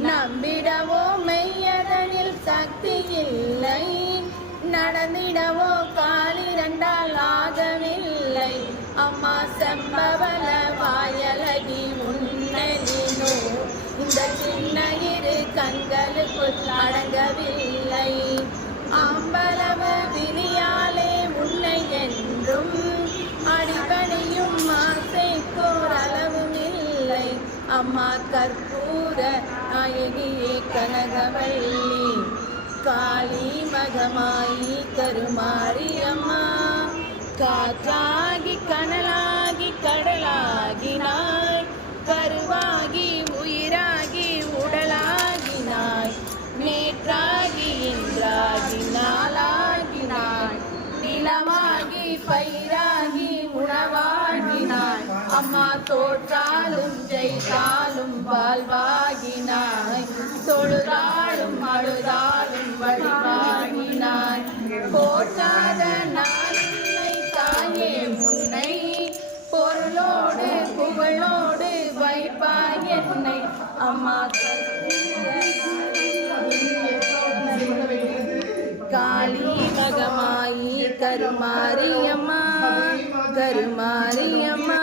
நம்பிடவோ மெய்யதனில் சக்தி இல்லை, நடந்திடவோ காலிரண்டால் ஆகவில்லை. அம்மா செம்பவள வாயழகி உன்னதினோ இந்த சின்ன இரு கண்களுக்குள் அடங்கவில்லை. அம்பளவு விழியாலே உன்னை என்றும் அடிபணியும் ஆசைக்கோர் அளவும் இல்லை. அம்மா கற்பூர நாயகியே கனகவல்லி, காளி மகமாயி கருமாரி அம்மா. காற்றாகி கனலாகி கடலாகினாய், கருவாகி உயிராகி உடலாகினாய், நேற்றாகி இன்றாகி நாளாகினாய், நிலமாகி பயிராகி உணவாகினாய். அம்மா தோற்றாலும் ஜெயித்தாலும் வாழ்வாகினாய், தொழுதாலும் அழுதாலும் வழிவாகினாய். போற்றாத நாளில்லை தாயே முன்னை, பொருளோடு புகழோடு வைப்பாய் என்னை. அம்மா காளி மகமாயி கருமாரி அம்மா, கருமாரி அம்மா.